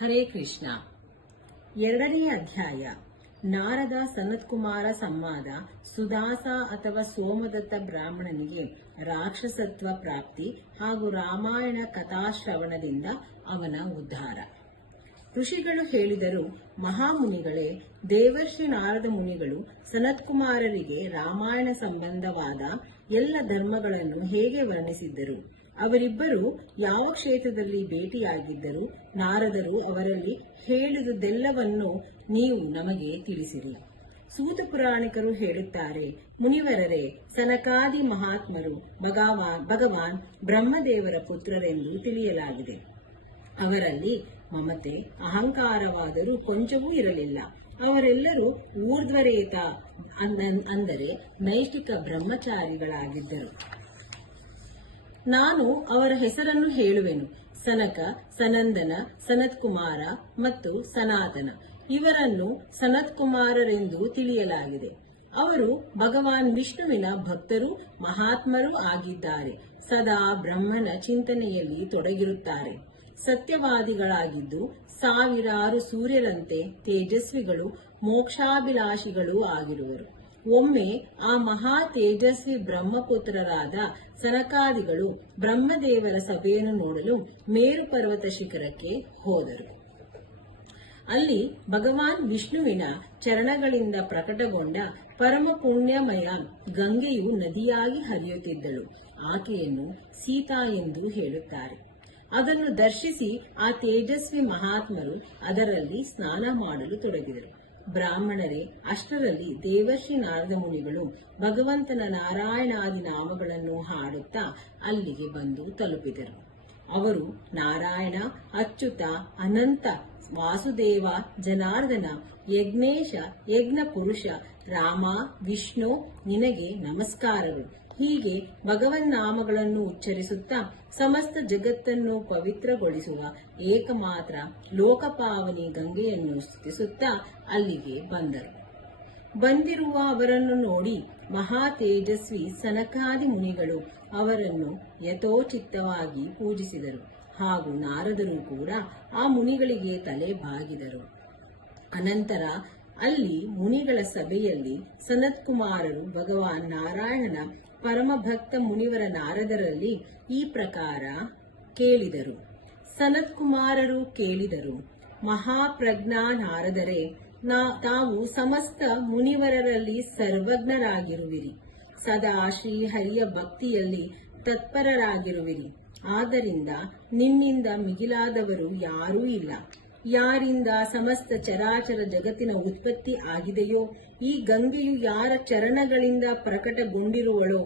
ಹರೇ ಕೃಷ್ಣ. 2ನೇ ಅಧ್ಯಾಯ. ನಾರದ ಸನತ್ಕುಮಾರ ಸಂವಾದ. ಸುದಾಸ ಅಥವಾ ಸೋಮದತ್ತ ಬ್ರಾಹ್ಮಣನಿಗೆ ರಾಕ್ಷಸತ್ವ ಪ್ರಾಪ್ತಿ ಹಾಗೂ ರಾಮಾಯಣ ಕಥಾಶ್ರವಣದಿಂದ ಅವನ ಉದ್ಧಾರ. ಋಷಿಗಳು ಹೇಳಿದರು, ಮಹಾಮುನಿಗಳೇ, ದೇವರ್ಷಿ ನಾರದ ಮುನಿಗಳು ಸನತ್ಕುಮಾರರಿಗೆ ರಾಮಾಯಣ ಸಂಬಂಧವಾದ ಎಲ್ಲ ಧರ್ಮಗಳನ್ನು ಹೇಗೆ ವರ್ಣಿಸಿದ್ದರು? ಅವರಿಬ್ಬರು ಯಾವ ಕ್ಷೇತ್ರದಲ್ಲಿ ಭೇಟಿಯಾಗಿದ್ದರು? ನಾರದರು ಅವರಲ್ಲಿ ಹೇಳಿದುದೆಲ್ಲವನ್ನು ನೀವು ನಮಗೆ ತಿಳಿಸಿರಿ. ಸೂತ ಪುರಾಣಿಕರು ಹೇಳುತ್ತಾರೆ, ಮುನಿವರರೇ, ಸನಕಾದಿ ಮಹಾತ್ಮರು ಭಗವಾನ್ ಬ್ರಹ್ಮದೇವರ ಪುತ್ರರೆಂದು ತಿಳಿಯಲಾಗಿದೆ. ಅವರಲ್ಲಿ ಮಮತೆ, ಅಹಂಕಾರವಾದರೂ ಕೊಂಚವೂ ಇರಲಿಲ್ಲ. ಅವರೆಲ್ಲರೂ ಊರ್ಧ್ವರೇತ ಅಂದರೆ ನೈಷ್ಠಿಕ ಬ್ರಹ್ಮಚಾರಿಗಳಾಗಿದ್ದರು. ನಾನು ಅವರ ಹೆಸರನ್ನು ಹೇಳುವೆನು. ಸನಕ, ಸನಂದನ, ಸನತ್ಕುಮಾರ ಮತ್ತು ಸನಾತನ. ಇವರನ್ನು ಸನತ್ಕುಮಾರರೆಂದು ತಿಳಿಯಲಾಗಿದೆ. ಅವರು ಭಗವಾನ್ ವಿಷ್ಣುವಿನ ಭಕ್ತರೂ ಮಹಾತ್ಮರೂ ಆಗಿದ್ದಾರೆ. ಸದಾ ಬ್ರಹ್ಮನ ಚಿಂತನೆಯಲ್ಲಿ ತೊಡಗಿರುತ್ತಾರೆ. ಸತ್ಯವಾದಿಗಳಾಗಿದ್ದು ಸಾವಿರಾರು ಸೂರ್ಯರಂತೆ ತೇಜಸ್ವಿಗಳು, ಮೋಕ್ಷಾಭಿಲಾಷಿಗಳೂ ಆಗಿರುವರು. ಒಮ್ಮೆ ಆ ಮಹಾ ತೇಜಸ್ವಿ ಬ್ರಹ್ಮಪುತ್ರರಾದ ಸನಕಾದಿಗಳು ಬ್ರಹ್ಮದೇವರ ಸಭೆಯನ್ನು ನೋಡಲು ಮೇರು ಪರ್ವತ ಶಿಖರಕ್ಕೆ ಹೋದರು. ಅಲ್ಲಿ ಭಗವಾನ್ ವಿಷ್ಣುವಿನ ಚರಣಗಳಿಂದ ಪ್ರಕಟಗೊಂಡ ಪರಮ ಪುಣ್ಯಮಯ ಗಂಗೆಯು ನದಿಯಾಗಿ ಹರಿಯುತ್ತಿದ್ದಳು. ಆಕೆಯನ್ನು ಸೀತಾ ಎಂದು ಹೇಳುತ್ತಾರೆ. ಅದನ್ನು ದರ್ಶಿಸಿ ಆ ತೇಜಸ್ವಿ ಮಹಾತ್ಮರು ಅದರಲ್ಲಿ ಸ್ನಾನ ಮಾಡಲು ತೊಡಗಿದರು. ಬ್ರಾಹ್ಮಣರೇ, ಅಷ್ಟರಲ್ಲಿ ದೇವರ್ಷಿ ನಾರದ ಮುನಿಗಳು ಭಗವಂತನ ನಾರಾಯಣಾದಿ ನಾಮಗಳನ್ನು ಹಾಡುತ್ತಾ ಅಲ್ಲಿಗೆ ಬಂದು ತಲುಪಿದರು. ಅವರು ನಾರಾಯಣ, ಅಚ್ಯುತ, ಅನಂತ, ವಾಸುದೇವ, ಜನಾರ್ದನ, ಯಜ್ಞೇಶ, ಯಜ್ಞ ಪುರುಷ, ರಾಮ, ವಿಷ್ಣು, ನಿನಗೆ ನಮಸ್ಕಾರಗಳು, ಹೀಗೆ ಭಗವನ್ನಾಮಗಳನ್ನು ಉಚ್ಚರಿಸುತ್ತಾ ಸಮಸ್ತ ಜಗತ್ತನ್ನು ಪವಿತ್ರಗೊಳಿಸುವ ಏಕಮಾತ್ರ ಲೋಕಪಾವನಿ ಗಂಗೆಯನ್ನು ಸ್ತುತಿಸುತ್ತಾ ಅಲ್ಲಿಗೆ ಬಂದರು. ಬಂದಿರುವ ಅವರನ್ನು ನೋಡಿ ಮಹಾ ತೇಜಸ್ವಿ ಸನಕಾದಿ ಮುನಿಗಳು ಅವರನ್ನು ಯಥೋಚಿತ್ತವಾಗಿ ಪೂಜಿಸಿದರು. ಹಾಗೂ ನಾರದರು ಕೂಡ ಆ ಮುನಿಗಳಿಗೆ ತಲೆ ಬಾಗಿದರು. ಅನಂತರ ಅಲ್ಲಿ ಮುನಿಗಳ ಸಭೆಯಲ್ಲಿ ಸನತ್ಕುಮಾರರು ಭಗವಾನ್ ನಾರಾಯಣನ ಪರಮಭಕ್ತ ಮುನಿವರ ನಾರದರಲ್ಲಿ ಈ ಪ್ರಕಾರ ಕೇಳಿದರು. ಸನತ್ಕುಮಾರರು ಕೇಳಿದರು, ಮಹಾಪ್ರಜ್ಞಾ ನಾರದರೇ, ತಾವು ಸಮಸ್ತ ಮುನಿವರರಲ್ಲಿ ಸರ್ವಜ್ಞರಾಗಿರುವಿರಿ. ಸದಾ ಶ್ರೀಹರಿಯ ಭಕ್ತಿಯಲ್ಲಿ ತತ್ಪರರಾಗಿರುವಿರಿ. ಆದ್ದರಿಂದ ನಿಮ್ಮಿಂದ ಮಿಗಿಲಾದವರು ಯಾರೂ ಇಲ್ಲ. ಯಾರಿಂದ ಸಮಸ್ತ ಚರಾಚರ ಜಗತ್ತಿನ ಉತ್ಪತ್ತಿ ಆಗಿದೆಯೋ, ಈ ಗಂಗೆಯು ಯಾರ ಚರಣಗಳಿಂದ ಪ್ರಕಟಗೊಂಡಿರುವಳೋ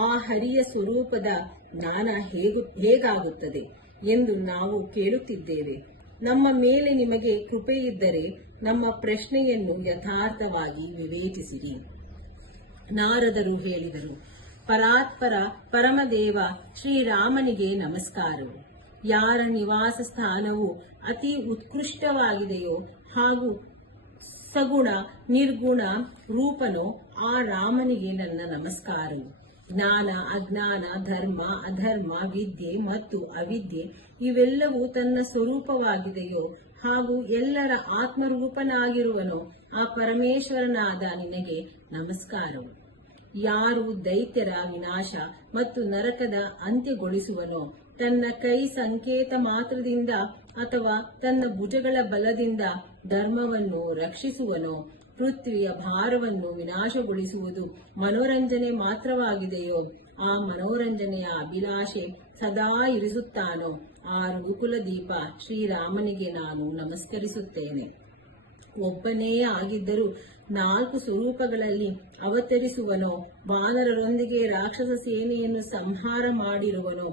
ಆ ಹರಿಯ ಸ್ವರೂಪದ ಜ್ಞಾನ ಹೇಗಾಗುತ್ತದೆ ಎಂದು ನಾವು ಕೇಳುತ್ತಿದ್ದೇವೆ. ನಮ್ಮ ಮೇಲೆ ನಿಮಗೆ ಕೃಪೆಯಿದ್ದರೆ ನಮ್ಮ ಪ್ರಶ್ನೆಯನ್ನು ಯಥಾರ್ಥವಾಗಿ ವಿವೇಚಿಸಿರಿ. ನಾರದರು ಹೇಳಿದರು, ಪರಾತ್ಪರ ಪರಮದೇವ ಶ್ರೀರಾಮನಿಗೆ ನಮಸ್ಕಾರವು. ಯಾರ ನಿವಾಸ ಸ್ಥಾನವು ಅತಿ ಉತ್ಕೃಷ್ಟವಾಗಿದೆಯೋ ಹಾಗೂ ಸಗುಣ ನಿರ್ಗುಣ ರೂಪನೋ ಆ ರಾಮನಿಗೆ ನನ್ನ ನಮಸ್ಕಾರವು. ಜ್ಞಾನ, ಅಜ್ಞಾನ, ಧರ್ಮ, ಅಧರ್ಮ, ವಿದ್ಯೆ ಮತ್ತು ಅವಿದ್ಯೆ ಇವೆಲ್ಲವೂ ತನ್ನ ಸ್ವರೂಪವಾಗಿದೆಯೋ ಹಾಗೂ ಎಲ್ಲರ ಆತ್ಮರೂಪನಾಗಿರುವನೋ ಆ ಪರಮೇಶ್ವರನಾದ ನಿನಗೆ ನಮಸ್ಕಾರವು. ಯಾರು ದೈತ್ಯರ ವಿನಾಶ ಮತ್ತು ನರಕದ ಅಂತ್ಯಗೊಳಿಸುವನೋ, ತನ್ನ ಕೈ ಸಂಕೇತ ಮಾತ್ರದಿಂದ ಅಥವಾ ತನ್ನ ಭುಜಗಳ ಬಲದಿಂದ ಧರ್ಮವನ್ನು ರಕ್ಷಿಸುವನೋ, ಪೃಥ್ವಿಯ ಭಾರವನ್ನು ವಿನಾಶಗೊಳಿಸುವುದು ಮನೋರಂಜನೆ ಮಾತ್ರವಾಗಿದೆಯೋ, ಆ ಮನೋರಂಜನೆಯ ಅಭಿಲಾಷೆ ಸದಾ ಇರಿಸುತ್ತಾನೋ ಆ ರಘುಕುಲ ದೀಪ ಶ್ರೀರಾಮನಿಗೆ ನಾನು ನಮಸ್ಕರಿಸುತ್ತೇನೆ. ಒಬ್ಬನೇ ಆಗಿದ್ದರೂ 4 ಸ್ವರೂಪಗಳಲ್ಲಿ ಅವತರಿಸುವನೋ, ವಾನರರೊಂದಿಗೆ ರಾಕ್ಷಸ ಸೇನೆಯನ್ನು ಸಂಹಾರ ಮಾಡಿರುವನೋ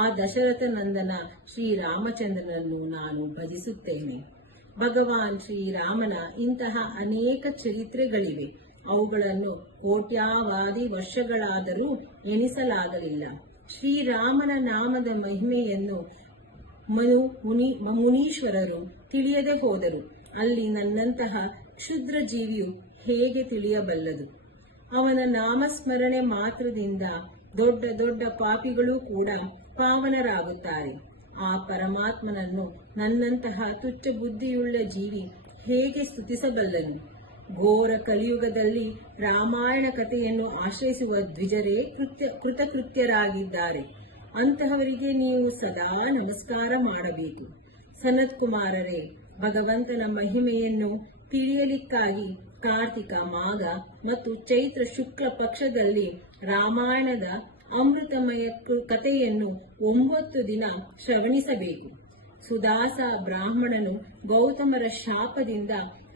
ಆ ದಶರಥ ನಂದನ ಶ್ರೀರಾಮಚಂದ್ರನನ್ನು ನಾನು ಭಜಿಸುತ್ತೇನೆ. ಭಗವಾನ್ ಶ್ರೀರಾಮನ ಇಂತಹ ಅನೇಕ ಚರಿತ್ರೆಗಳಿವೆ. ಅವುಗಳನ್ನು ಕೋಟ್ಯಾವಾದಿ ವರ್ಷಗಳಾದರೂ ಎಣಿಸಲಾಗಲಿಲ್ಲ. ಶ್ರೀರಾಮನ ನಾಮದ ಮಹಿಮೆಯನ್ನು ಮುನೀಶ್ವರರು ತಿಳಿಯದೆ ಹೋದರು. ಅಲ್ಲಿ ನನ್ನಂತಹ ಕ್ಷುದ್ರ ಜೀವಿಯು ಹೇಗೆ ತಿಳಿಯಬಲ್ಲದು? ಅವನ ನಾಮಸ್ಮರಣೆ ಮಾತ್ರದಿಂದ ದೊಡ್ಡ ದೊಡ್ಡ ಪಾಪಿಗಳೂ ಕೂಡ ಪಾವನರಾಗುತ್ತಾರೆ. ಆ ಪರಮಾತ್ಮನನ್ನು ನನ್ನಂತಹ ತುಚ್ಛ ಬುದ್ಧಿಯುಳ್ಳ ಜೀವಿ ಹೇಗೆ ಸ್ತುತಿಸಬಲ್ಲನು? ಘೋರ ಕಲಿಯುಗದಲ್ಲಿ ರಾಮಾಯಣ ಕಥೆಯನ್ನು ಆಶ್ರಯಿಸುವ ದ್ವಿಜರೇ ಕೃತಕೃತ್ಯರಾಗಿದ್ದಾರೆ. ಅಂತಹವರಿಗೆ ನೀವು ಸದಾ ನಮಸ್ಕಾರ ಮಾಡಬೇಕು. ಸನತ್ ಕುಮಾರರೇ, ಭಗವಂತನ ಮಹಿಮೆಯನ್ನು ತಿಳಿಯಲಿಕ್ಕಾಗಿ ಕಾರ್ತಿಕ, ಮಾಘ ಮತ್ತು ಚೈತ್ರ ಶುಕ್ಲ ಪಕ್ಷದಲ್ಲಿ ರಾಮಾಯಣದ ಅಮೃತಮಯ ಕಥೆಯನ್ನು 9 ದಿನ ಶ್ರವಣಿಸಬೇಕು. ಸುದಾಸ ಬ್ರಾಹ್ಮಣನು ಗೌತಮರ ಶಾಪದಿಂದ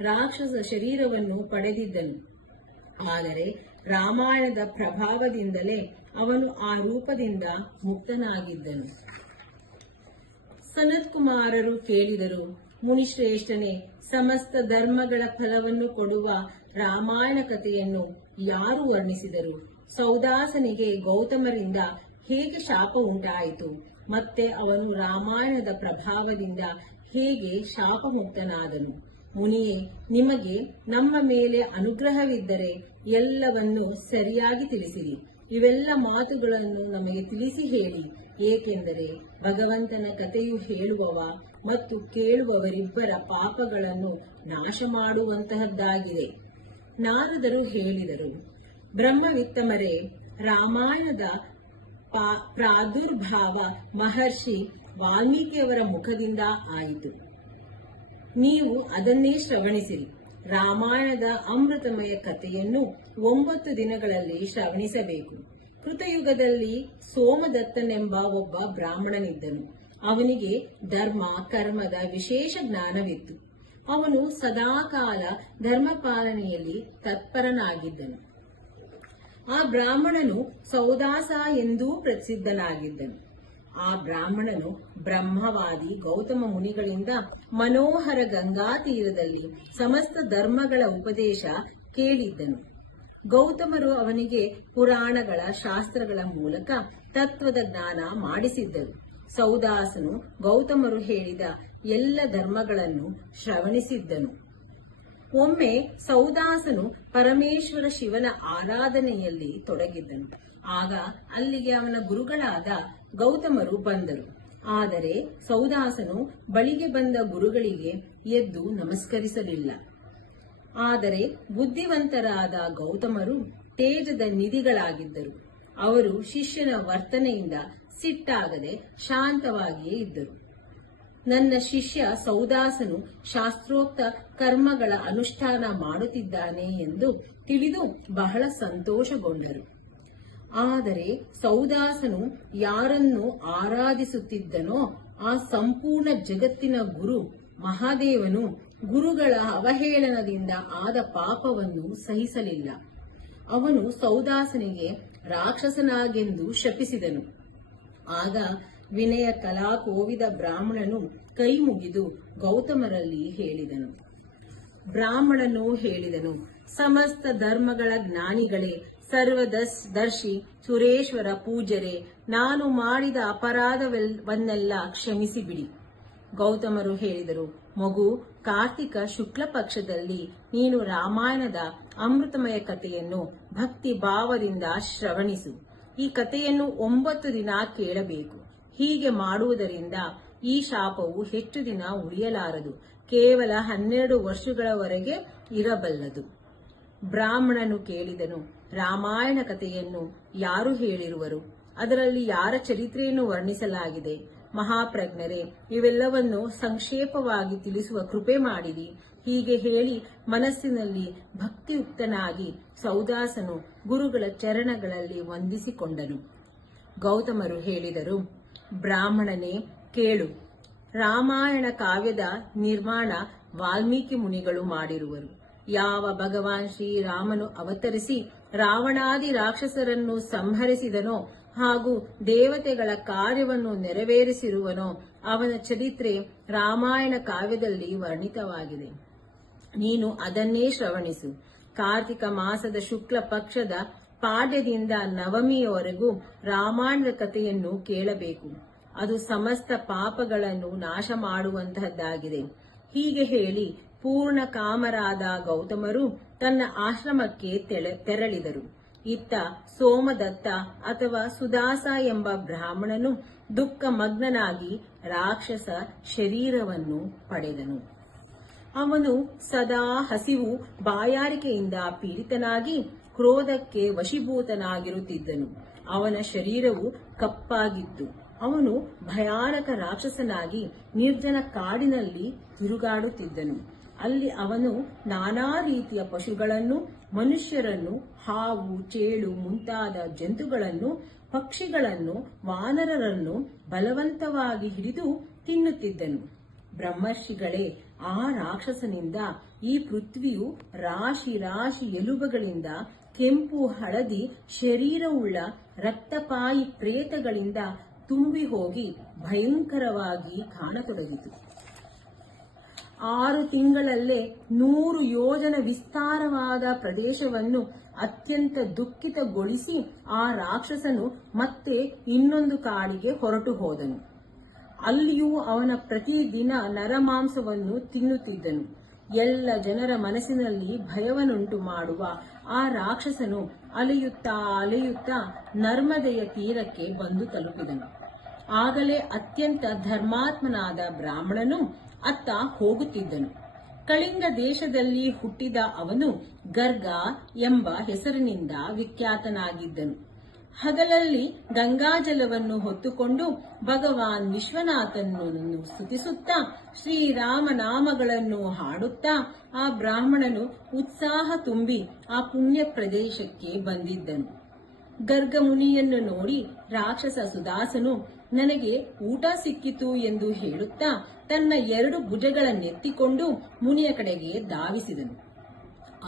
ರಾಕ್ಷಸ ಶರೀರವನ್ನು ಪಡೆದಿದ್ದನು. ಆದರೆ ರಾಮಾಯಣದ ಪ್ರಭಾವದಿಂದಲೇ ಅವನು ಆ ರೂಪದಿಂದ ಮುಕ್ತನಾಗಿದ್ದನು. ಸನತ್ ಕುಮಾರರು ಕೇಳಿದರು, ಮುನಿಶ್ರೇಷ್ಠನೇ, ಸಮಸ್ತ ಧರ್ಮಗಳ ಫಲವನ್ನು ಕೊಡುವ ರಾಮಾಯಣ ಕಥೆಯನ್ನು ಯಾರು ವರ್ಣಿಸಿದರು? ಸೌದಾಸನಿಗೆ ಗೌತಮರಿಂದ ಹೇಗೆ ಶಾಪ ಉಂಟಾಯಿತು? ಮತ್ತೆ ಅವನು ರಾಮಾಯಣದ ಪ್ರಭಾವದಿಂದ ಹೇಗೆ ಶಾಪಮುಕ್ತನಾದನು? ಮುನಿಯೇ, ನಿಮಗೆ ನಮ್ಮ ಮೇಲೆ ಅನುಗ್ರಹವಿದ್ದರೆ ಎಲ್ಲವನ್ನೂ ಸರಿಯಾಗಿ ತಿಳಿಸಿರಿ. ಇವೆಲ್ಲ ಮಾತುಗಳನ್ನು ನಮಗೆ ತಿಳಿಸಿ ಹೇಳಿ. ಏಕೆಂದರೆ ಭಗವಂತನ ಕಥೆಯು ಹೇಳುವವ ಮತ್ತು ಕೇಳುವವರಿಬ್ಬರ ಪಾಪಗಳನ್ನು ನಾಶ ಮಾಡುವಂತಹದ್ದಾಗಿದೆ. ನಾರದರು ಹೇಳಿದರು, ಬ್ರಹ್ಮವಿತ್ತಮರೇ, ರಾಮಾಯಣದ ಪ್ರಾದುರ್ಭಾವ ಮಹರ್ಷಿ ವಾಲ್ಮೀಕಿಯವರ ಮುಖದಿಂದ ಆಯಿತು. ನೀವು ಅದನ್ನೇ ಶ್ರವಣಿಸಿರಿ. ರಾಮಾಯಣದ ಅಮೃತಮಯ ಕಥೆಯನ್ನು 9 ದಿನಗಳಲ್ಲಿ ಶ್ರವಣಿಸಬೇಕು. ಕೃತಯುಗದಲ್ಲಿ ಸೋಮದತ್ತನೆಂಬ ಒಬ್ಬ ಬ್ರಾಹ್ಮಣನಿದ್ದನು. ಅವನಿಗೆ ಧರ್ಮ ಕರ್ಮದ ವಿಶೇಷ ಜ್ಞಾನವಿತ್ತು. ಅವನು ಸದಾಕಾಲ ಧರ್ಮಪಾಲನೆಯಲ್ಲಿ ತತ್ಪರನಾಗಿದ್ದನು. ಆ ಬ್ರಾಹ್ಮಣನು ಸೌದಾಸ ಎಂದೂ ಪ್ರಸಿದ್ಧನಾಗಿದ್ದನು. ಆ ಬ್ರಾಹ್ಮಣನು ಬ್ರಹ್ಮವಾದಿ ಗೌತಮ ಮುನಿಗಳಿಂದ ಮನೋಹರ ಗಂಗಾ ತೀರದಲ್ಲಿ ಸಮಸ್ತ ಧರ್ಮಗಳ ಉಪದೇಶ ಕೇಳಿದ್ದನು. ಗೌತಮರು ಅವನಿಗೆ ಪುರಾಣಗಳ ಶಾಸ್ತ್ರಗಳ ಮೂಲಕ ತತ್ವದ ಜ್ಞಾನ ಮಾಡಿಸಿದ್ದರು. ಸೌದಾಸನು ಗೌತಮರು ಹೇಳಿದ ಎಲ್ಲ ಧರ್ಮಗಳನ್ನು ಶ್ರವಣಿಸಿದ್ದನು. ಒಮ್ಮೆ ಸೌದಾಸನು ಪರಮೇಶ್ವರ ಶಿವನ ಆರಾಧನೆಯಲ್ಲಿ ತೊಡಗಿದ್ದನು. ಆಗ ಅಲ್ಲಿಗೆ ಅವನ ಗುರುಗಳಾದ ಗೌತಮರು ಬಂದರು. ಆದರೆ ಸೌದಾಸನು ಬಳಿಗೆ ಬಂದ ಗುರುಗಳಿಗೆ ಎದ್ದು ನಮಸ್ಕರಿಸಲಿಲ್ಲ. ಆದರೆ ಬುದ್ಧಿವಂತರಾದ ಗೌತಮರು ತೇಜದ ನಿಧಿಗಳಾಗಿದ್ದರು. ಅವರು ಶಿಷ್ಯನ ವರ್ತನೆಯಿಂದ ಸಿಟ್ಟಾಗದೆ ಶಾಂತವಾಗಿಯೇ ಇದ್ದರು. ನನ್ನ ಶಿಷ್ಯ ಸೌದಾಸನು ಶಾಸ್ತ್ರೋಕ್ತ ಕರ್ಮಗಳ ಅನುಷ್ಠಾನ ಮಾಡುತ್ತಿದ್ದಾನೆ ಎಂದು ತಿಳಿದು ಬಹಳ ಸಂತೋಷಗೊಂಡರು. ಆದರೆ ಸೌದಾಸನು ಯಾರನ್ನು ಆರಾಧಿಸುತ್ತಿದ್ದನೋ ಆ ಸಂಪೂರ್ಣ ಜಗತ್ತಿನ ಗುರು ಮಹಾದೇವನು ಗುರುಗಳ ಅವಹೇಳನದಿಂದ ಆದ ಪಾಪವನ್ನು ಸಹಿಸಲಿಲ್ಲ. ಅವನು ಸೌದಾಸನಿಗೆ ರಾಕ್ಷಸನಾಗೆಂದು ಶಪಿಸಿದನು. ಆಗ ವಿನಯ ಕಲಾ ಕೋವಿದ ಬ್ರಾಹ್ಮಣನು ಕೈ ಮುಗಿದು ಗೌತಮರಲ್ಲಿ ಹೇಳಿದನು. ಬ್ರಾಹ್ಮಣನು ಹೇಳಿದನು, ಸಮಸ್ತ ಧರ್ಮಗಳ ಜ್ಞಾನಿಗಳೇ, ಸರ್ವದರ್ಶಿ ಸುರೇಶ್ವರ ಪೂಜ್ಯರೇ, ನಾನು ಮಾಡಿದ ಅಪರಾಧವನ್ನೆಲ್ಲ ಕ್ಷಮಿಸಿಬಿಡಿ. ಗೌತಮರು ಹೇಳಿದರು, ಮಗು, ಕಾರ್ತಿಕ ಶುಕ್ಲ ಪಕ್ಷದಲ್ಲಿ ನೀನು ರಾಮಾಯಣದ ಅಮೃತಮಯ ಕಥೆಯನ್ನು ಭಕ್ತಿ ಭಾವದಿಂದ ಶ್ರವಣಿಸು. ಈ ಕಥೆಯನ್ನು 9 ದಿನ ಕೇಳಬೇಕು. ಹೀಗೆ ಮಾಡುವುದರಿಂದ ಈ ಶಾಪವು ಹೆಚ್ಚು ದಿನ ಉಳಿಯಲಾರದು, ಕೇವಲ 12 ವರ್ಷಗಳವರೆಗೆ ಇರಬಲ್ಲದು. ಬ್ರಾಹ್ಮಣನು ಕೇಳಿದನು, ರಾಮಾಯಣ ಕಥೆಯನ್ನು ಯಾರು ಹೇಳಿರುವರು? ಅದರಲ್ಲಿ ಯಾರ ಚರಿತ್ರೆಯನ್ನು ವರ್ಣಿಸಲಾಗಿದೆ? ಮಹಾಪ್ರಜ್ಞರೇ, ಇವೆಲ್ಲವನ್ನು ಸಂಕ್ಷೇಪವಾಗಿ ತಿಳಿಸುವ ಕೃಪೆ ಮಾಡಿರಿ. ಹೀಗೆ ಹೇಳಿ ಮನಸ್ಸಿನಲ್ಲಿ ಭಕ್ತಿಯುಕ್ತನಾಗಿ ಸೌದಾಸನು ಗುರುಗಳ ಚರಣಗಳಲ್ಲಿ ವಂದಿಸಿಕೊಂಡನು. ಗೌತಮರು ಹೇಳಿದರು, ಬ್ರಾಹ್ಮಣನೇ ಕೇಳು. ರಾಮಾಯಣ ಕಾವ್ಯದ ನಿರ್ಮಾಣ ವಾಲ್ಮೀಕಿ ಮುನಿಗಳು ಮಾಡಿರುವರು. ಯಾವ ಭಗವಾನ್ ಶ್ರೀರಾಮನು ಅವತರಿಸಿ ರಾವಣಾದಿ ರಾಕ್ಷಸರನ್ನು ಸಂಹರಿಸಿದನೋ ಹಾಗೂ ದೇವತೆಗಳ ಕಾರ್ಯವನ್ನು ನೆರವೇರಿಸಿರುವನೋ ಅವನ ಚರಿತ್ರೆ ರಾಮಾಯಣ ಕಾವ್ಯದಲ್ಲಿ ವರ್ಣಿತವಾಗಿದೆ. ನೀನು ಅದನ್ನೇ ಶ್ರವಣಿಸು. ಕಾರ್ತಿಕ ಮಾಸದ ಶುಕ್ಲ ಪಕ್ಷದ ಪಾಡ್ಯದಿಂದ ನವಮಿಯವರೆಗೂ ರಾಮಾಯಣದ ಕಥೆಯನ್ನು ಕೇಳಬೇಕು. ಅದು ಸಮಸ್ತ ಪಾಪಗಳನ್ನು ನಾಶ ಮಾಡುವಂತಹದ್ದಾಗಿದೆ. ಹೀಗೆ ಹೇಳಿ ಪೂರ್ಣ ಕಾಮರಾದ ಗೌತಮರು ತನ್ನ ಆಶ್ರಮಕ್ಕೆ ತೆರಳಿದರು. ಇತ್ತ ಸೋಮದತ್ತ ಅಥವಾ ಸುದಾಸ ಎಂಬ ಬ್ರಾಹ್ಮಣನು ದುಃಖ ಮಗ್ನನಾಗಿ ರಾಕ್ಷಸ ಶರೀರವನ್ನು ಪಡೆದನು. ಅವನು ಸದಾ ಹಸಿವು ಬಾಯಾರಿಕೆಯಿಂದ ಪೀಡಿತನಾಗಿ ಕ್ರೋಧಕ್ಕೆ ವಶೀಭೂತನಾಗಿರುತ್ತಿದ್ದನು. ಅವನ ಶರೀರವು ಕಪ್ಪಾಗಿತ್ತು. ಅವನು ಭಯಾನಕ ರಾಕ್ಷಸನಾಗಿ ನಿರ್ಜನ ಕಾಡಿನಲ್ಲಿ ತಿರುಗಾಡುತ್ತಿದ್ದನು. ಅಲ್ಲಿ ಅವನು ನಾನಾ ರೀತಿಯ ಪಶುಗಳನ್ನು, ಮನುಷ್ಯರನ್ನು, ಹಾವು, ಚೇಳು ಮುಂತಾದ ಜಂತುಗಳನ್ನು, ಪಕ್ಷಿಗಳನ್ನು, ವಾನರರನ್ನು ಬಲವಂತವಾಗಿ ಹಿಡಿದು ತಿನ್ನುತ್ತಿದ್ದನು. ಬ್ರಹ್ಮರ್ಷಿಗಳೇ, ಆ ರಾಕ್ಷಸನಿಂದ ಈ ಪೃಥ್ವಿಯು ರಾಶಿ ರಾಶಿ ಎಲುಬುಗಳಿಂದ, ಕೆಂಪು ಹಳದಿ ಶರೀರವುಳ್ಳ ರಕ್ತಪಾಯಿ ಪ್ರೇತಗಳಿಂದ ತುಂಬಿ ಹೋಗಿ ಭಯಂಕರವಾಗಿ ಕಾಣತೊಡಗಿತು. 6 ತಿಂಗಳಲ್ಲೇ 100 ಯೋಜನ ವಿಸ್ತಾರವಾದ ಪ್ರದೇಶವನ್ನು ಅತ್ಯಂತ ದುಃಖಿತಗೊಳಿಸಿ ಆ ರಾಕ್ಷಸನು ಮತ್ತೆ ಇನ್ನೊಂದು ಕಾಡಿಗೆ ಹೊರಟು ಹೋದನು. ಅಲ್ಲಿಯೂ ಅವನ ಪ್ರತಿದಿನ ನರಮಾಂಸವನ್ನು ತಿನ್ನುತ್ತಿದ್ದನು. ಎಲ್ಲ ಜನರ ಮನಸ್ಸಿನಲ್ಲಿ ಭಯವನ್ನುಂಟು ಮಾಡುವ ಆ ರಾಕ್ಷಸನು ಅಲೆಯುತ್ತಾ ಅಲೆಯುತ್ತಾ ನರ್ಮದೆಯ ತೀರಕ್ಕೆ ಬಂದು ತಲುಪಿದನು. ಆಗಲೇ ಅತ್ಯಂತ ಧರ್ಮಾತ್ಮನಾದ ಬ್ರಾಹ್ಮಣನು ಅತ್ತ ಹೋಗುತ್ತಿದ್ದನು. ಕಳಿಂಗ ದೇಶದಲ್ಲಿ ಹುಟ್ಟಿದ ಅವನು ಗರ್ಗ ಎಂಬ ಹೆಸರಿನಿಂದ ವಿಖ್ಯಾತನಾಗಿದ್ದನು. ಹಗಲಲ್ಲಿ ಗಂಗಾಜಲವನ್ನು ಹೊತ್ತುಕೊಂಡು ಭಗವಾನ್ ವಿಶ್ವನಾಥನನ್ನು ಸ್ತುತಿಸುತ್ತಾ ಶ್ರೀರಾಮನಾಮಗಳನ್ನು ಹಾಡುತ್ತಾ ಆ ಬ್ರಾಹ್ಮಣನು ಉತ್ಸಾಹ ತುಂಬಿ ಆ ಪುಣ್ಯ ಪ್ರದೇಶಕ್ಕೆ ಬಂದಿದ್ದನು. ಗರ್ಗ ಮುನಿಯನ್ನು ನೋಡಿ ರಾಕ್ಷಸ ಸುದಾಸನು ನನಗೆ ಊಟ ಸಿಕ್ಕಿತು ಎಂದು ಹೇಳುತ್ತಾ ತನ್ನ 2 ಭುಜಗಳನ್ನೆತ್ತಿಕೊಂಡು ಮುನಿಯ ಕಡೆಗೆ ಧಾವಿಸಿದನು.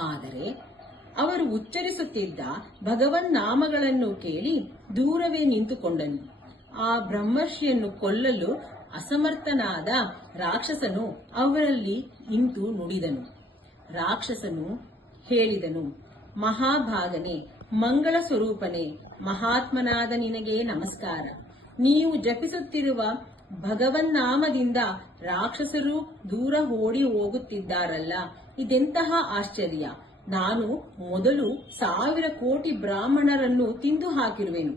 ಆದರೆ ಅವರು ಉಚ್ಚರಿಸುತ್ತಿದ್ದ ಭಗವನ್ ನಾಮಗಳನ್ನು ಕೇಳಿ ದೂರವೇ ನಿಂತುಕೊಂಡನು. ಆ ಬ್ರಹ್ಮರ್ಷಿಯನ್ನು ಕೊಲ್ಲಲು ಅಸಮರ್ಥನಾದ ರಾಕ್ಷಸನು ಅವರಲ್ಲಿ ಇಂತು ನುಡಿದನು. ರಾಕ್ಷಸನು ಹೇಳಿದನು, ಮಹಾಭಾಗನೆ, ಮಂಗಳ ಸ್ವರೂಪನೆ, ಮಹಾತ್ಮನಾದ ನಿನಗೆ ನಮಸ್ಕಾರ. ನೀವು ಜಪಿಸುತ್ತಿರುವ ಭಗವನ್ನಾಮದಿಂದ ರಾಕ್ಷಸರು ದೂರ ಓಡಿ ಹೋಗುತ್ತಿದ್ದಾರಲ್ಲ, ಇದೆಂತಹ ಆಶ್ಚರ್ಯ. ನಾನು ಮೊದಲು 1000 ಕೋಟಿ ಬ್ರಾಹ್ಮಣರನ್ನು ತಿಂದು ಹಾಕಿರುವೆನು.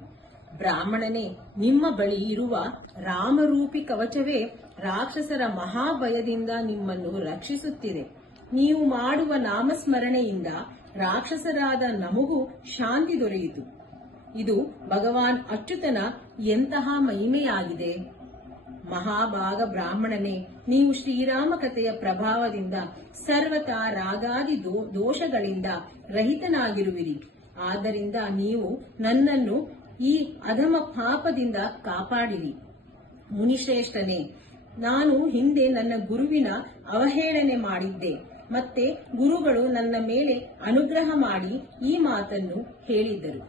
ಬ್ರಾಹ್ಮಣನೇ, ನಿಮ್ಮ ಬಳಿ ಇರುವ ರಾಮರೂಪಿ ಕವಚವೇ ರಾಕ್ಷಸರ ಮಹಾಭಯದಿಂದ ನಿಮ್ಮನ್ನು ರಕ್ಷಿಸುತ್ತಿದೆ. ನೀವು ಮಾಡುವ ನಾಮಸ್ಮರಣೆಯಿಂದ ರಾಕ್ಷಸರಾದ ನಮಗೂ ಶಾಂತಿ ದೊರೆಯಿತು. ಇದು ಭಗವಾನ್ ಅಚ್ಯುತನ ಎಂತಹ ಮಹಿಮೆಯಾಗಿದೆ. ಮಹಾಭಾಗ ಬ್ರಾಹ್ಮಣನೇ, ನೀವು ಶ್ರೀರಾಮ ಕಥೆಯ ಪ್ರಭಾವದಿಂದ ಸರ್ವತಾ ರಾಗಾದಿ ದೋಷಗಳಿಂದ ರಹಿತನಾಗಿರುವಿರಿ. ಆದ್ದರಿಂದ ನೀವು ನನ್ನನ್ನು ಈ ಅಧಮ ಪಾಪದಿಂದ ಕಾಪಾಡಿರಿ. ಮುನಿಶ್ರೇಷ್ಠನೇ, ನಾನು ಹಿಂದೆ ನನ್ನ ಗುರುವಿನ ಅವಹೇಳನೆ ಮಾಡಿದ್ದೆ. ಮತ್ತೆ ಗುರುಗಳು ನನ್ನ ಮೇಲೆ ಅನುಗ್ರಹ ಮಾಡಿ ಈ ಮಾತನ್ನು ಹೇಳಿದ್ದರು.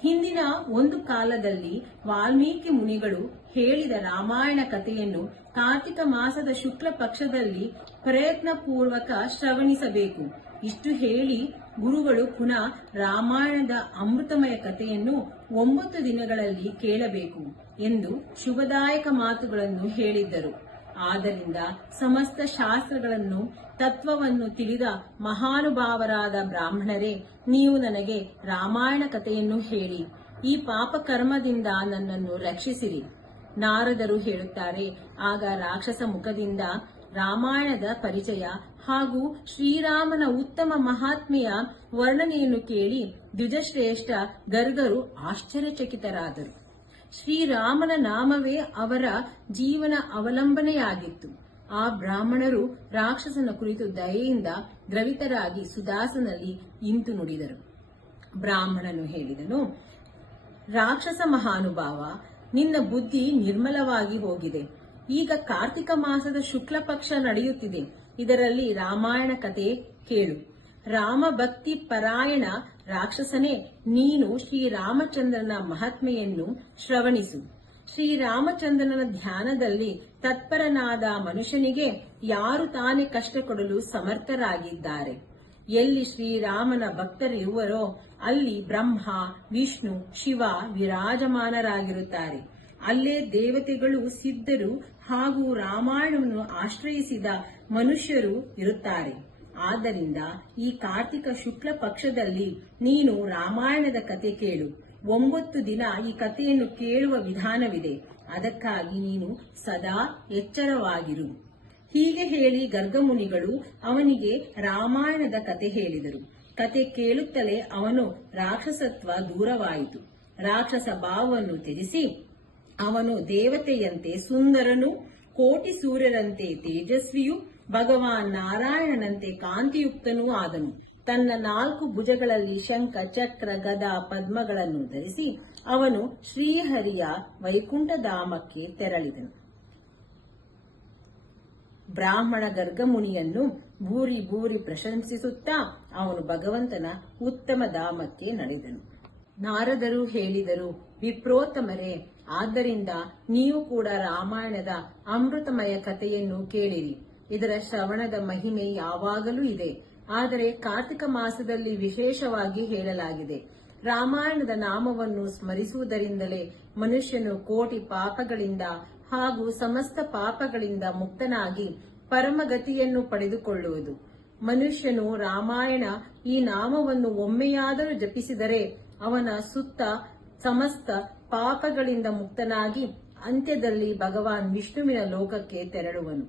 ಹಿಂದಿನ ಒಂದು ಕಾಲದಲ್ಲಿ ವಾಲ್ಮೀಕಿ ಮುನಿಗಳು ಹೇಳಿದ ರಾಮಾಯಣ ಕಥೆಯನ್ನು ಕಾರ್ತಿಕ ಮಾಸದ ಶುಕ್ಲ ಪಕ್ಷದಲ್ಲಿ ಪ್ರಯತ್ನಪೂರ್ವಕ ಶ್ರವಣಿಸಬೇಕು. ಇಷ್ಟು ಹೇಳಿ ಗುರುಗಳು ಪುನಃ ರಾಮಾಯಣದ ಅಮೃತಮಯ ಕಥೆಯನ್ನು 9 ದಿನಗಳಲ್ಲಿ ಕೇಳಬೇಕು ಎಂದು ಶುಭದಾಯಕ ಮಾತುಗಳನ್ನು ಹೇಳಿದ್ದರು. ಆದ್ದರಿಂದ ಸಮಸ್ತ ಶಾಸ್ತ್ರಗಳನ್ನು ತತ್ವವನ್ನು ತಿಳಿದ ಮಹಾನುಭಾವರಾದ ಬ್ರಾಹ್ಮಣರೇ, ನೀವು ನನಗೆ ರಾಮಾಯಣ ಕಥೆಯನ್ನು ಹೇಳಿ ಈ ಪಾಪಕರ್ಮದಿಂದ ನನ್ನನ್ನು ರಕ್ಷಿಸಿರಿ. ನಾರದರು ಹೇಳುತ್ತಾರೆ, ಆಗ ರಾಕ್ಷಸ ಮುಖದಿಂದ ರಾಮಾಯಣದ ಪರಿಚಯ ಹಾಗೂ ಶ್ರೀರಾಮನ ಉತ್ತಮ ಮಹಾತ್ಮೆಯ ವರ್ಣನೆಯನ್ನು ಕೇಳಿ ದ್ವಿಜಶ್ರೇಷ್ಠ ಗರ್ಗರು ಆಶ್ಚರ್ಯಚಕಿತರಾದರು. ಶ್ರೀರಾಮನ ನಾಮವೇ ಅವರ ಜೀವನ ಅವಲಂಬನೆಯಾಗಿತ್ತು. ಆ ಬ್ರಾಹ್ಮಣರು ರಾಕ್ಷಸನ ಕುರಿತು ದಯೆಯಿಂದ ದ್ರವಿತರಾಗಿ ಸುದಾಸನಲ್ಲಿ ಇಂತು ನುಡಿದರು. ಬ್ರಾಹ್ಮಣನು ಹೇಳಿದನು, ರಾಕ್ಷಸ ಮಹಾನುಭಾವ, ನಿನ್ನ ಬುದ್ಧಿ ನಿರ್ಮಲವಾಗಿ ಹೋಗಿದೆ. ಈಗ ಕಾರ್ತಿಕ ಮಾಸದ ಶುಕ್ಲ ಪಕ್ಷ ನಡೆಯುತ್ತಿದೆ. ಇದರಲ್ಲಿ ರಾಮಾಯಣ ಕಥೆ ಕೇಳು. ರಾಮ ಭಕ್ತಿ ಪರಾಯಣ ರಾಕ್ಷಸನೇ, ನೀನು ಶ್ರೀರಾಮಚಂದ್ರನ ಮಹಾತ್ಮೆಯನ್ನು ಶ್ರವಣಿಸು. ಶ್ರೀರಾಮಚಂದ್ರನ ಧ್ಯಾನದಲ್ಲಿ ತತ್ಪರನಾದ ಮನುಷ್ಯನಿಗೆ ಯಾರು ತಾನೇ ಕಷ್ಟ ಕೊಡಲು ಸಮರ್ಥರಾಗಿದ್ದಾರೆ. ಎಲ್ಲಿ ಶ್ರೀರಾಮನ ಭಕ್ತರಿರುವರೋ ಅಲ್ಲಿ ಬ್ರಹ್ಮ, ವಿಷ್ಣು, ಶಿವ ವಿರಾಜಮಾನರಾಗಿರುತ್ತಾರೆ. ಅಲ್ಲೇ ದೇವತೆಗಳು, ಸಿದ್ಧರು ಹಾಗೂ ರಾಮಾಯಣವನ್ನು ಆಶ್ರಯಿಸಿದ ಮನುಷ್ಯರು ಇರುತ್ತಾರೆ. ಆದ್ದರಿಂದ ಈ ಕಾರ್ತಿಕ ಶುಕ್ಲ ಪಕ್ಷದಲ್ಲಿ ನೀನು ರಾಮಾಯಣದ ಕತೆ ಕೇಳು. 9 ದಿನ ಈ ಕಥೆಯನ್ನು ಕೇಳುವ ವಿಧಾನವಿದೆ. ಅದಕ್ಕಾಗಿ ನೀನು ಸದಾ ಎಚ್ಚರವಾಗಿರು. ಹೀಗೆ ಹೇಳಿ ಗರ್ಗಮುನಿಗಳು ಅವನಿಗೆ ರಾಮಾಯಣದ ಕತೆ ಹೇಳಿದರು. ಕತೆ ಕೇಳುತ್ತಲೇ ಅವನು ರಾಕ್ಷಸತ್ವ ದೂರವಾಯಿತು. ರಾಕ್ಷಸ ಭಾವವನ್ನು ತ್ಯಜಿಸಿ ಅವನು ದೇವತೆಯಂತೆ ಸುಂದರನು, ಕೋಟಿ ಸೂರ್ಯರಂತೆ ತೇಜಸ್ವಿಯು, ಭಗವಾನ್ ನಾರಾಯಣನಂತೆ ಕಾಂತಿಯುಕ್ತನೂ ಆದನು. ತನ್ನ 4 ಭುಜಗಳಲ್ಲಿ ಶಂಖ, ಚಕ್ರ, ಗದಾ, ಪದ್ಮಗಳನ್ನು ಧರಿಸಿ ಅವನು ಶ್ರೀಹರಿಯ ವೈಕುಂಠಧಾಮಕ್ಕೆ ತೆರಳಿದನು. ಬ್ರಾಹ್ಮಣ ಗರ್ಗಮುನಿಯನ್ನು ಭೂರಿ ಭೂರಿ ಪ್ರಶಂಸಿಸುತ್ತಾ ಅವನು ಭಗವಂತನ ಉತ್ತಮ ಧಾಮಕ್ಕೆ ನಡೆದನು. ನಾರದರು ಹೇಳಿದರು, ವಿಪ್ರೋತ್ತಮರೇ, ಆದ್ದರಿಂದ ನೀವು ಕೂಡ ರಾಮಾಯಣದ ಅಮೃತಮಯ ಕಥೆಯನ್ನು ಕೇಳಿರಿ. ಇದರ ಶ್ರವಣದ ಮಹಿಮೆ ಯಾವಾಗಲೂ ಇದೆ, ಆದರೆ ಕಾರ್ತಿಕ ಮಾಸದಲ್ಲಿ ವಿಶೇಷವಾಗಿ ಹೇಳಲಾಗಿದೆ. ರಾಮಾಯಣದ ನಾಮವನ್ನು ಸ್ಮರಿಸುವುದರಿಂದಲೇ ಮನುಷ್ಯನು ಕೋಟಿ ಪಾಪಗಳಿಂದ ಹಾಗೂ ಸಮಸ್ತ ಪಾಪಗಳಿಂದ ಮುಕ್ತನಾಗಿ ಪರಮಗತಿಯನ್ನು ಪಡೆದುಕೊಳ್ಳುವುದು. ಮನುಷ್ಯನು ರಾಮಾಯಣ ಈ ನಾಮವನ್ನು ಒಮ್ಮೆಯಾದರೂ ಜಪಿಸಿದರೆ ಅವನ ಸುತ್ತ ಸಮಸ್ತ ಪಾಪಗಳಿಂದ ಮುಕ್ತನಾಗಿ ಅಂತ್ಯದಲ್ಲಿ ಭಗವಾನ್ ವಿಷ್ಣುವಿನ ಲೋಕಕ್ಕೆ ತೆರಳುವನು.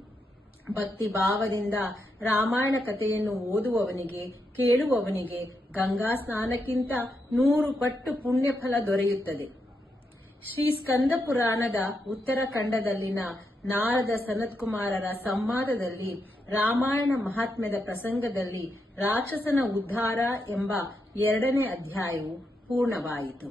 ಭಕ್ತಿ ಭಾವದಿಂದ ರಾಮಾಯಣ ಕಥೆಯನ್ನು ಓದುವವನಿಗೆ, ಕೇಳುವವನಿಗೆ ಗಂಗಾ ಸ್ನಾನಕ್ಕಿಂತ 100 ಪಟ್ಟು ಪುಣ್ಯಫಲ ದೊರೆಯುತ್ತದೆ. ಶ್ರೀ ಸ್ಕಂದ ಪುರಾಣದ ಉತ್ತರಖಂಡದಲ್ಲಿನ ನಾರದ ಸನತ್ಕುಮಾರರ ಸಂವಾದದಲ್ಲಿ ರಾಮಾಯಣ ಮಹಾತ್ಮ್ಯದ ಪ್ರಸಂಗದಲ್ಲಿ ರಾಕ್ಷಸನ ಉದ್ಧಾರ ಎಂಬ 2ನೇ ಅಧ್ಯಾಯವು ಪೂರ್ಣವಾಯಿತು.